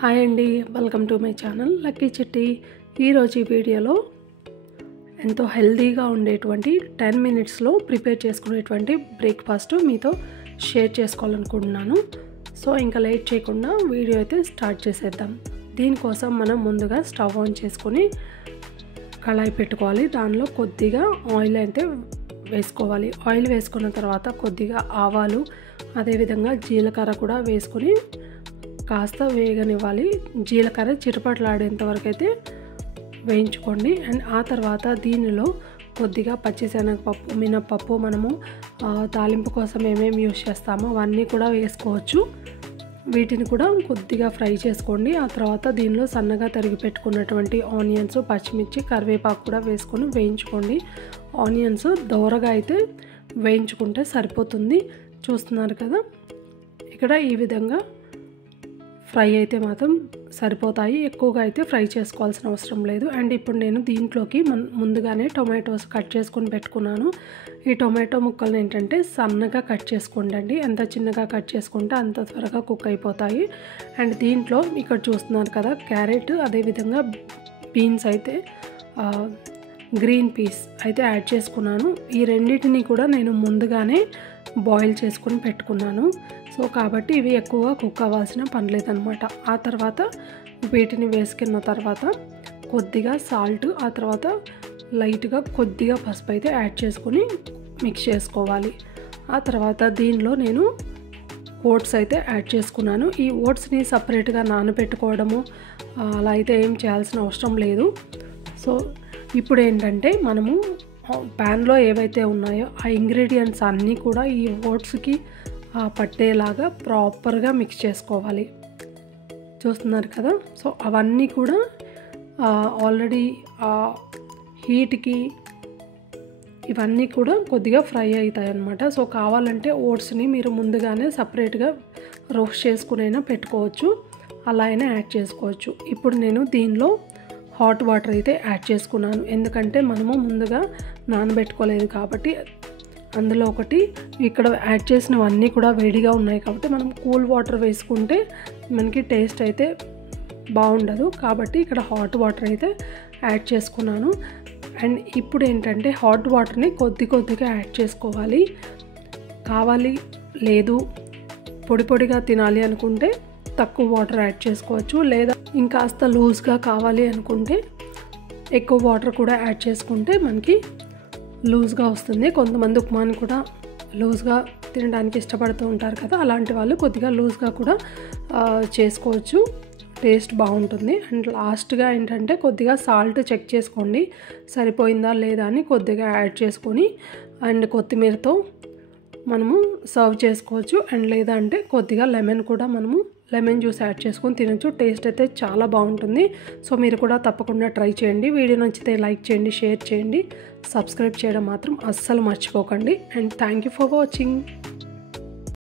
Hi అండి, welcome to my channel lucky చిట్టి. ఈరోజు ఈ వీడియోలో ఎంతో హెల్తీగా ఉండేటువంటి 10 మినిట్స్లో ప్రిపేర్ చేసుకునేటువంటి బ్రేక్ఫాస్ట్ మీతో షేర్ చేసుకోవాలనుకుంటున్నాను. సో ఇంకా లేట్ చేయకుండా వీడియో అయితే స్టార్ట్ చేసేద్దాం. దీనికోసం మనం ముందుగా స్టవ్ ఆన్ చేసుకొని కళాయి పెట్టుకోవాలి. దానిలో కొద్దిగా ఆయిల్ అయితే వేసుకోవాలి. ఆయిల్ వేసుకున్న తర్వాత కొద్దిగా ఆవాలు, అదేవిధంగా జీలకర్ర కూడా వేసుకొని కాస్త వేగనివ్వాలి. జీలకర్ర చిటపట్లాడేంత వరకు అయితే వేయించుకోండి. అండ్ ఆ తర్వాత దీనిలో కొద్దిగా పచ్చిశనగపప్పు, మినప్పప్పు, మనము తాలింపు కోసం ఏమేమి యూజ్ చేస్తామో అవన్నీ కూడా వేసుకోవచ్చు. వీటిని కూడా కొద్దిగా ఫ్రై చేసుకోండి. ఆ తర్వాత దీనిలో సన్నగా తరిగి పెట్టుకున్నటువంటి ఆనియన్స్, పచ్చిమిర్చి, కరివేపాకు కూడా వేసుకొని వేయించుకోండి. ఆనియన్స్ దోరగా అయితే వేయించుకుంటే సరిపోతుంది. చూస్తున్నారు కదా, ఇక్కడ ఈ విధంగా ఫ్రై అయితే మాత్రం సరిపోతాయి. ఎక్కువగా అయితే ఫ్రై చేసుకోవాల్సిన అవసరం లేదు. అండ్ ఇప్పుడు నేను దీంట్లోకి ముందుగానే టొమాటోస్ కట్ చేసుకొని పెట్టుకున్నాను. ఈ టొమాటో ముక్కలను ఏంటంటే సన్నగా కట్ చేసుకోండి. ఎంత చిన్నగా కట్ చేసుకుంటే అంత త్వరగా కుక్ అయిపోతాయి. అండ్ దీంట్లో ఇక్కడ చూస్తున్నారు కదా, క్యారెట్, అదేవిధంగా బీన్స్ అయితే గ్రీన్ పీస్ అయితే యాడ్ చేసుకున్నాను. ఈ రెండింటిని కూడా నేను ముందుగానే బాయిల్ చేసుకొని పెట్టుకున్నాను. సో కాబట్టి ఇవి ఎక్కువ కుక్ అవ్వాల్సిన పని లేదనమాట. ఆ తర్వాత వీటిని వేసుకున్న తర్వాత కొద్దిగా సాల్ట్, ఆ తర్వాత లైట్గా కొద్దిగా పసుపు అయితే యాడ్ చేసుకొని మిక్స్ చేసుకోవాలి. ఆ తర్వాత దీనిలో నేను ఓట్స్ అయితే యాడ్ చేసుకున్నాను. ఈ ఓట్స్ని సపరేట్గా నానబెట్టుకోవడము అలా అయితే ఏం చేయాల్సిన అవసరం లేదు. సో ఇప్పుడు ఏంటంటే మనము ప్యాన్లో ఏవైతే ఉన్నాయో ఆ ఇంగ్రీడియంట్స్ అన్నీ కూడా ఈ ఓట్స్కి పట్టేలాగా ప్రాపర్గా మిక్స్ చేసుకోవాలి. చూస్తున్నారు కదా, సో అవన్నీ కూడా ఆల్రెడీ హీట్కి ఇవన్నీ కూడా కొద్దిగా ఫ్రై అవుతాయి అన్నమాట. సో కావాలంటే ఓట్స్ని మీరు ముందుగానే సపరేట్గా రోస్ట్ చేసుకునైనా పెట్టుకోవచ్చు, అలా అయినా యాడ్ చేసుకోవచ్చు. ఇప్పుడు నేను దీనిలో హాట్ వాటర్ అయితే యాడ్ చేసుకున్నాను. ఎందుకంటే మనము ముందుగా నానబెట్టుకోలేదు కాబట్టి అందులో ఒకటి ఇక్కడ యాడ్ చేసినవన్నీ కూడా వేడిగా ఉన్నాయి కాబట్టి మనం కూల్ వాటర్ వేసుకుంటే మనకి టేస్ట్ అయితే బాగుండదు. కాబట్టి ఇక్కడ హాట్ వాటర్ అయితే యాడ్ చేసుకున్నాను. అండ్ ఇప్పుడు ఏంటంటే హాట్ వాటర్ని కొద్దిగా యాడ్ చేసుకోవాలి. కావాలి లేదు పొడి పొడిగా తినాలి అనుకుంటే తక్కువ వాటర్ యాడ్ చేసుకోవచ్చు, లేదా ఇంకాస్త లూజ్గా కావాలి అనుకుంటే ఎక్కువ వాటర్ కూడా యాడ్ చేసుకుంటే మనకి లూజ్గా వస్తుంది. కొంతమంది ఉప్మాని కూడా లూజ్గా తినడానికి ఇష్టపడుతూ ఉంటారు కదా, అలాంటి వాళ్ళు కొద్దిగా లూజ్గా కూడా చేసుకోవచ్చు, టేస్ట్ బాగుంటుంది. అండ్ లాస్ట్గా ఏంటంటే కొద్దిగా సాల్ట్ చెక్ చేసుకోండి, సరిపోయిందా లేదా అని కొద్దిగా యాడ్ చేసుకొని అండ్ కొత్తిమీరతో మనము సర్వ్ చేసుకోవచ్చు. అండ్ లేదా అంటే కొద్దిగా లెమన్ జ్యూస్ యాడ్ చేసుకొని తినచ్చు. టేస్ట్ అయితే చాలా బాగుంటుంది. సో మీరు కూడా తప్పకుండా ట్రై చేయండి. వీడియో నచ్చితే లైక్ చేయండి, షేర్ చేయండి, సబ్స్క్రైబ్ చేయడం మాత్రం అస్సలు మర్చిపోకండి. And thank you for watching.